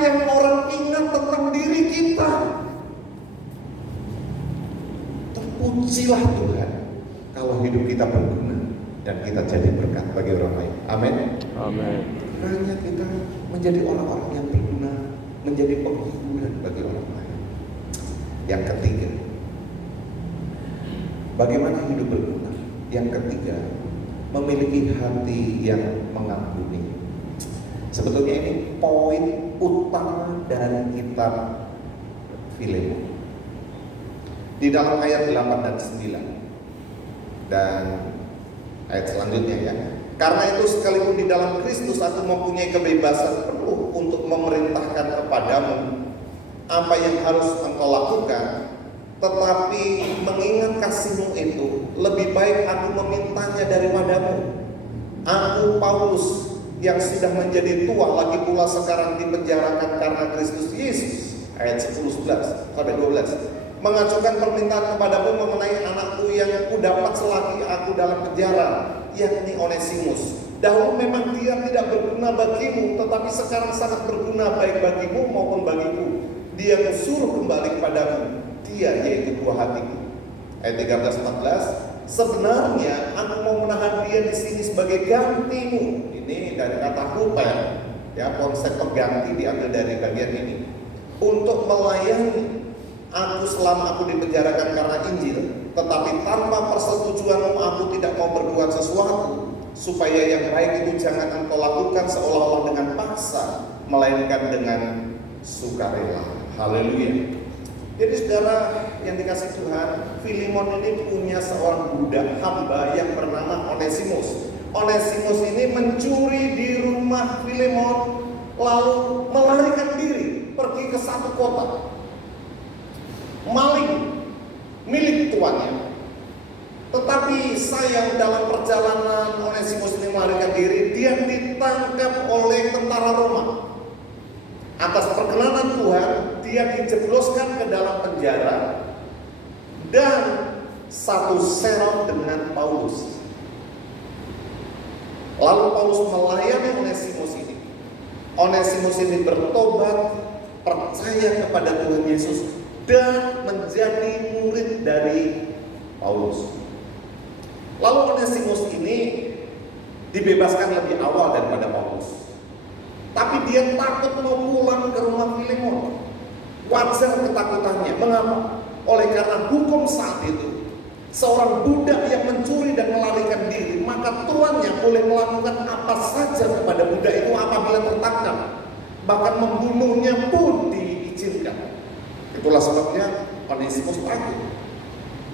yang orang ingat tentang diri kita. Terpujilah Tuhan kalau hidup kita berguna dan kita jadi berkat bagi orang lain. Amin. Amin. Hanya kita menjadi orang-orang yang berguna, menjadi penghiburan bagi orang lain. Yang ketiga, bagaimana hidup berguna? Yang ketiga, memiliki hati yang mengampuni. Sebetulnya ini poin utama dari kitab Filemon. Di dalam ayat 8 dan 9 dan ayat selanjutnya ya. Karena itu sekalipun di dalam Kristus aku mempunyai kebebasan penuh untuk memerintahkan kepadamu apa yang harus engkau lakukan, tetapi mengingat kasihmu itu lebih baik aku memintanya daripadamu. Aku Paulus yang sudah menjadi tua, lagi pula sekarang dipenjarakan karena Kristus Yesus. Ayat 10-11 sampai 12. Mengajukan permintaan kepadamu mengenai anakku yang kudapat selagi aku dalam penjara, yakni Onesimus. Dahulu memang dia tidak berguna bagimu, tetapi sekarang sangat berguna baik bagimu maupun bagiku. Dia kusuruh kembali kepadamu, dia yaitu buah hatiku. Ayat 13-14. Sebenarnya aku mau menahan dia di sini sebagai gantimu. Ini dari kata huper, ya, konsep pengganti diambil dari bagian ini. Untuk melayani aku selama aku dipenjarakan karena Injil, tetapi tanpa persetujuanmu aku tidak mau berbuat sesuatu, supaya yang baik itu jangan engkau lakukan seolah-olah dengan paksa, melainkan dengan sukarela. Haleluya. Jadi saudara yang dikasih Tuhan, Filemon ini punya seorang budak hamba yang bernama Onesimus. Onesimus ini mencuri di rumah Filemon, lalu melarikan diri pergi ke satu kota, maling milik tuannya. Tetapi sayang, dalam perjalanan Onesimus ini melarikan diri, dia ditangkap oleh tentara Roma. Atas perkenanan Tuhan, dia dijebloskan ke dalam penjara dan satu sel dengan Paulus. Lalu Paulus melayani Onesimus ini. Onesimus ini bertobat, percaya kepada Tuhan Yesus, dan menjadi murid dari Paulus. Lalu Onesimus ini dibebaskan lebih awal daripada Paulus. Tapi dia takut mau pulang ke rumah Filemon. Wajar ketakutannya. Mengapa? Oleh karena hukum saat itu, seorang budak yang mencuri dan melarikan diri, maka tuannya boleh melakukan apa saja kepada budak itu apabila tertangkap. Bahkan membunuhnya pun diizinkan. Itulah sebabnya Onesimus takut.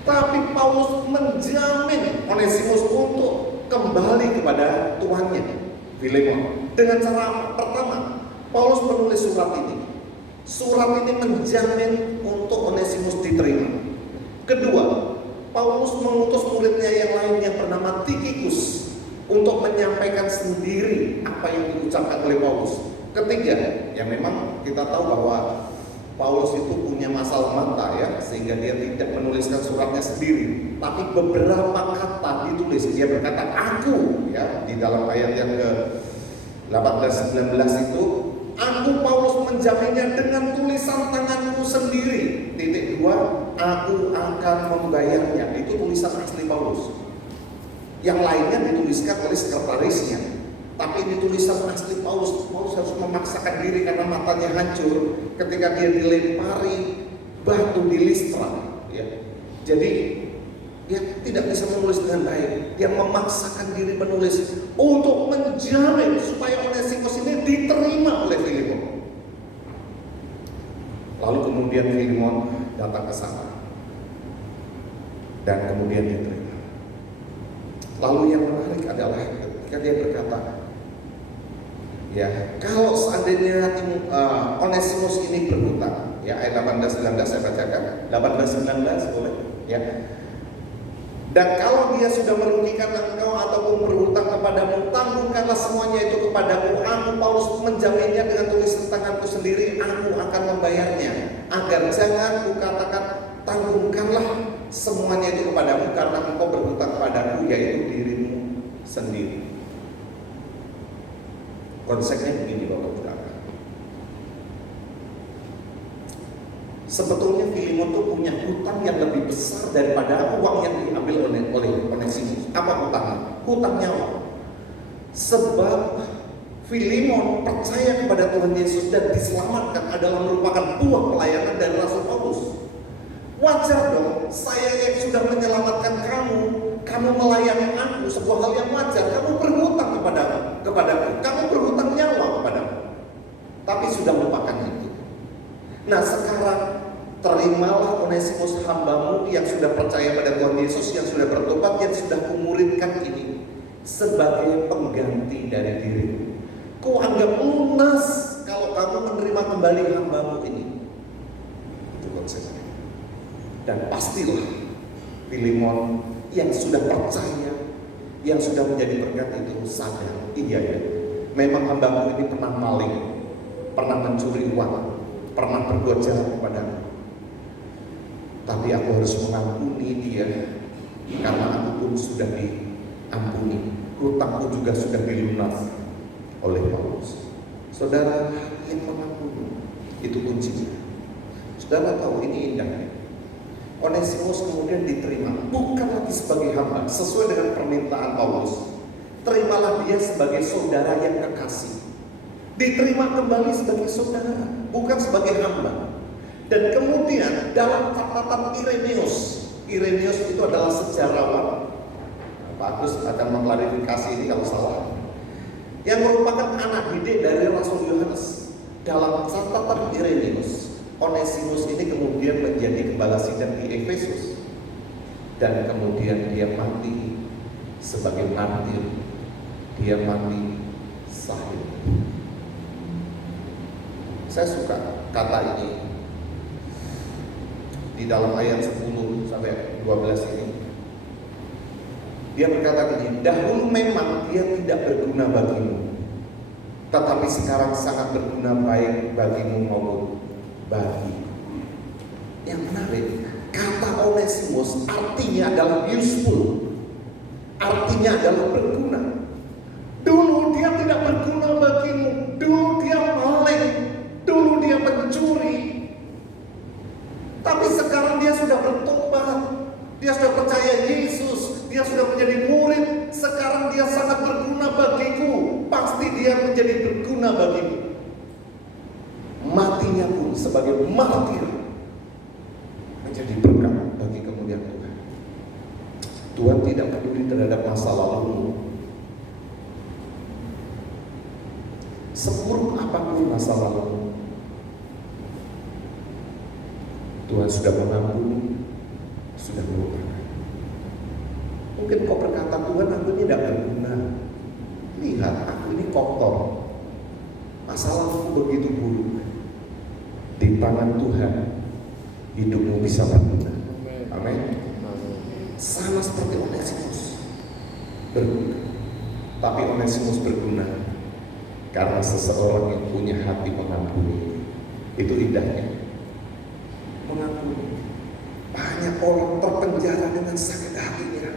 Tapi Paulus menjamin Onesimus untuk kembali kepada tuannya, Filemon. Dengan cara pertama, Paulus menulis surat ini. Surat ini menjamin untuk Onesimus diterima. Kedua, Paulus mengutus muridnya yang lain yang bernama Tikhikus untuk menyampaikan sendiri apa yang diucapkan oleh Paulus. Ketiga, yang memang kita tahu bahwa Paulus itu punya masalah mata, ya, sehingga dia tidak menuliskan suratnya sendiri, tapi beberapa kata ditulis. Dia berkata aku, ya, di dalam ayat yang ke 18-19 itu, aku Paulus menjaminnya dengan tulisan tanganku sendiri. Titik 2, aku akan membayarnya. Itu tulisan asli Paulus. Yang lainnya dituliskan oleh sekretarisnya. Tapi ini tulisan asli Paulus. Paulus harus memaksakan diri karena matanya hancur ketika dia dilempari batu di Listra, ya. Jadi dia tidak bisa menulis dengan baik. Dia memaksakan diri menulis untuk menjamin supaya Onesimus ini diterima oleh Filemon. Lalu kemudian Filemon datang ke sana dan kemudian diterima. Lalu yang menarik adalah ketika dia berkata, ya, kalau seandainya Onesimus ini berhutang, ya, ayat 18-19 saya bacakan, 18-19 boleh, ya. Dan kalau dia sudah merugikan engkau ataupun berhutang kepadamu, tanggungkanlah semuanya itu kepadamu. Aku Paulus menjaminnya dengan tulisan tanganku sendiri, aku akan membayarnya. Agar jangan kukatakan tanggungkanlah semuanya itu kepadamu karena engkau berhutang kepadaku, yaitu dirimu sendiri. Konsepnya begini Bapak Saudara. Sebetulnya Filemon tuh punya hutang yang lebih besar daripada uang yang diambil oleh Onesimus. Apa hutangnya? Hutang nyawa. Sebab Filemon percaya kepada Tuhan Yesus dan diselamatkan adalah merupakan buah pelayanan dari Rasul Paulus. Wajar dong, saya yang sudah menyelamatkan kamu melayani aku, sebuah hal yang wajar. Kamu berhutang kepadaku, kamu berhutang nyawa kepadaku. Tapi sudah melupakan itu. Nah sekarang terimalah Onesimus hambamu yang sudah percaya pada Tuhan Yesus, yang sudah bertobat, yang sudah kumuridkan ini sebagai pengganti dari dirimu. Ku anggap lunas kalau kamu menerima kembali hambamu ini. Itu konsepnya. Dan pastilah Filemon yang sudah percaya, yang sudah menjadi berkat itu sadar, iya ya, memang hambamu ini pernah maling, pernah mencuri uang, pernah berbuat jahat kepadaku. Tapi aku harus mengampuni dia karena aku pun sudah diampuni. Hutangku juga sudah dilunasi oleh Paulus. Saudara yang mengampuni, itu kuncinya. Saudara tahu ini indahnya. Onesimus kemudian diterima, bukan lagi sebagai hamba sesuai dengan permintaan Paulus. Terimalah dia sebagai saudara yang kekasih. Diterima kembali sebagai saudara, bukan sebagai hamba. Dan kemudian dalam catatan Ireneus itu adalah sejarawan. Pak Agus akan mengklarifikasi ini kalau salah. Yang merupakan anak didik dari Rasul Yohanes. Dalam catatan Ireneus, Onesimus ini kemudian menjadi gembala sidang di Efesus. Dan kemudian dia mati sebagai martir. Dia mati sahid. Saya suka kata ini di dalam ayat 10 sampai 12 ini. Dia berkata gini, dahulu memang dia tidak berguna bagimu, tetapi sekarang sangat berguna baik bagimu maupun bagi. Yang menarik, kata Onesimus artinya adalah useful, artinya adalah berguna. Dulu dia tidak berguna bagimu, dulu dia maling, dulu dia mencuri. Tapi sekarang dia sudah bertobat, dia sudah percaya Yesus, dia sudah menjadi murid. Sekarang dia sangat berguna bagiku, pasti dia menjadi berguna bagimu. Matinya pun sebagai martir menjadi berkat bagi kemuliaan Tuhan. Tuhan tidak peduli terhadap masa lalumu. Seburuk apapun masa lalumu, Tuhan sudah mengampuni, sudah melupakan. Mungkin kau berkata, Tuhan aku ini tidak berguna. Lihat, aku ini kotor. Masalahku begitu buruk. Di tangan Tuhan, hidupmu bisa berguna. Amin. Sama seperti Onesimus berguna. Tapi Onesimus berguna karena seseorang yang punya hati mengampuni. Itu indahnya. Mengampuni. Banyak orang terpenjara dengan sakit hatinya,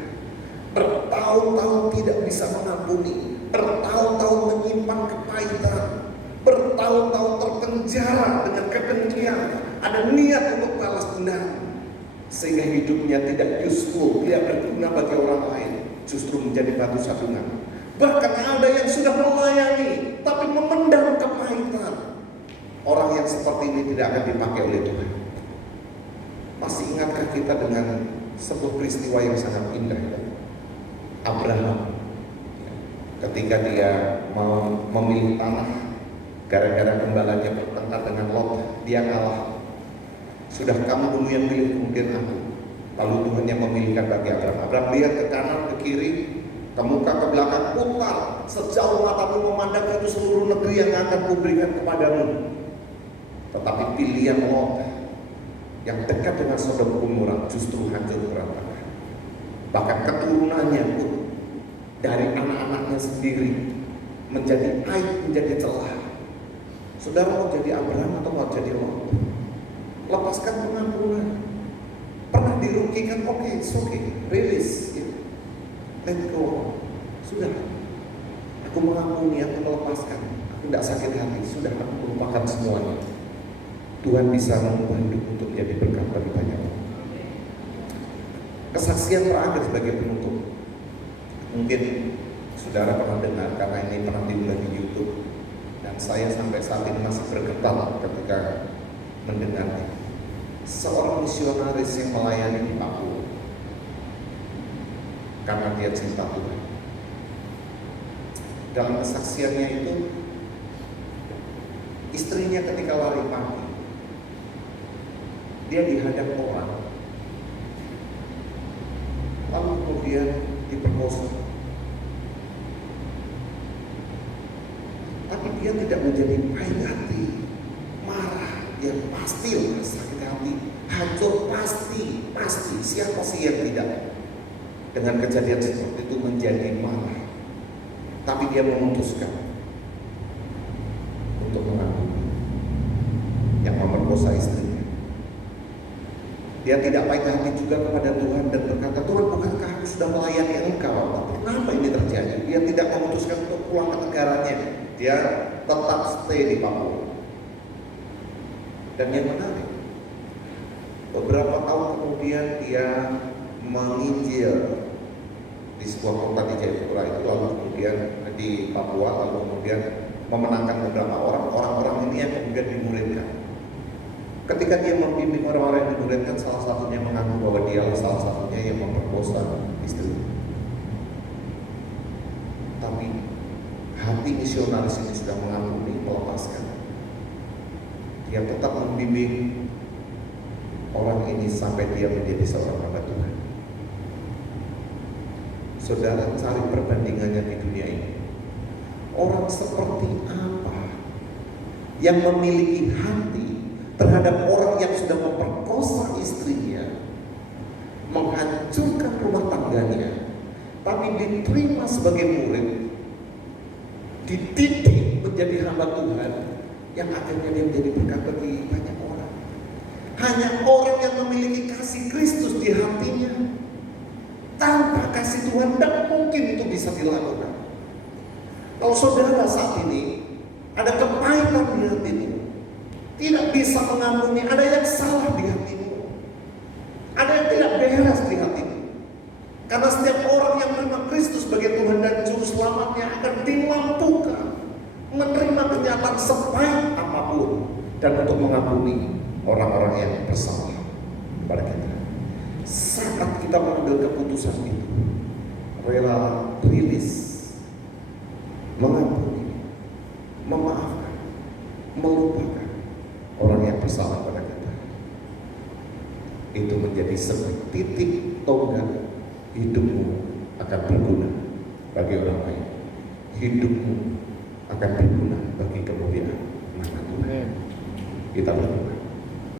bertahun-tahun tidak bisa mengampuni, bertahun-tahun menyimpan kepahitan, bertahun-tahun terpenjara dengan kebencian, ada niat untuk balas dendam, sehingga hidupnya tidak useful, tidak berguna bagi orang lain, justru menjadi batu sandungan. Bahkan ada yang sudah melayani tapi memendam kepahitan. Orang yang seperti ini tidak akan dipakai oleh Tuhan. Masih ingatkah kita dengan sebuah peristiwa yang sangat indah, Abraham ketika dia mau memilih tanah, gara-gara gembalanya bertengkar dengan Lot, dia kalah. Sudah kamu dulu yang pilih, kemudian aku. Lalu Tuhan yang memilihkan bagi Abraham. Abraham lihat ke kanan, ke kiri, ke muka, ke belakang, putar sejauh matamu memandang itu seluruh negeri yang akan kuberikan kepadamu. Tetapi pilihan Lot yang dekat dengan Sodom Gomora justru hancur berantakan. Bahkan keturunannya pun dari anak-anaknya sendiri menjadi aib, menjadi celah. Saudara mau jadi Abraham atau mau jadi Lot? Lepaskan pengampunan. Pernah dirugikan, oke, release, let go. Sudah, aku mengampuni, aku melepaskan, aku tidak sakit hati, sudah, aku melupakan semuanya. Tuhan bisa mengubah hidup untuk menjadi berkat bagi banyak orang. Kesaksian terakhir sebagai penutup. Mungkin saudara pernah dengar, karena ini pernah diulang di YouTube, dan saya sampai saat ini masih bergetar ketika mendengarnya. Seorang misionaris yang melayani di Papua karena dia cinta Tuhan. Dalam kesaksiannya itu, istrinya ketika lari pagi, dia dihadap orang, lalu kemudian diperkosa. Tapi dia tidak menjadi pahit hati, marah, dia pasti sakit hati, hancur, pasti. Siapa sih yang tidak dengan kejadian seperti itu menjadi marah? Tapi dia memutuskan untuk mengampuni yang memerkosa istrinya. Dia tidak pahit hati juga kepada Tuhan dan berkata, Tuhan, bukankah aku sudah melayani Engkau? Tapi kenapa ini terjadi? Dia tidak memutuskan untuk pulang ke negaranya. Dia tetap stay di Papua. Dan yang menarik, beberapa tahun kemudian dia menginjil di sebuah kota di Jayapura itu, lalu kemudian di Papua, lalu kemudian memenangkan beberapa orang ini yang kemudian dimuridkan. Ketika dia membimbing orang-orang yang dimuridkan, salah satunya mengaku bahwa dia salah satunya yang memperkosa istri. Tapi hati misionaris ini sudah mengampuni, melepaskan. Dia tetap membimbing orang ini sampai dia menjadi seorang hamba Tuhan. Saudara, cari perbandingannya di dunia ini. Orang seperti apa yang memiliki hati terhadap orang yang sudah memperkosa istrinya, menghancurkan rumah tangganya, tapi diterima sebagai murid, dididik menjadi hamba Tuhan, yang akhirnya dia menjadi berkat bagi banyak orang. Hanya orang yang memiliki kasih Kristus di hatinya. Tanpa kasih Tuhan tidak mungkin itu bisa dilakukan. Kalau saudara saat ini ada kepahitan di hatimu, tidak bisa mengampuni, ada yang salah di hatimu, ada yang tidak beres di hatimu. Karena setiap orang yang menerima Kristus sebagai Tuhan dan Juru Selamatnya akan dimampukan menerima kenyataan sepahit apapun dan untuk mengampuni orang-orang yang bersalah kepada kita. Saat kita mengambil keputusan itu, rela rilis, mengampuni, memaafkan, melupakan orang yang bersalah pada kita, itu menjadi sebuah titik tonggak. Hidupmu akan berguna bagi orang lain. Hidupmu akan berguna bagi kemuliaan nama Tuhan. Kita berdoa.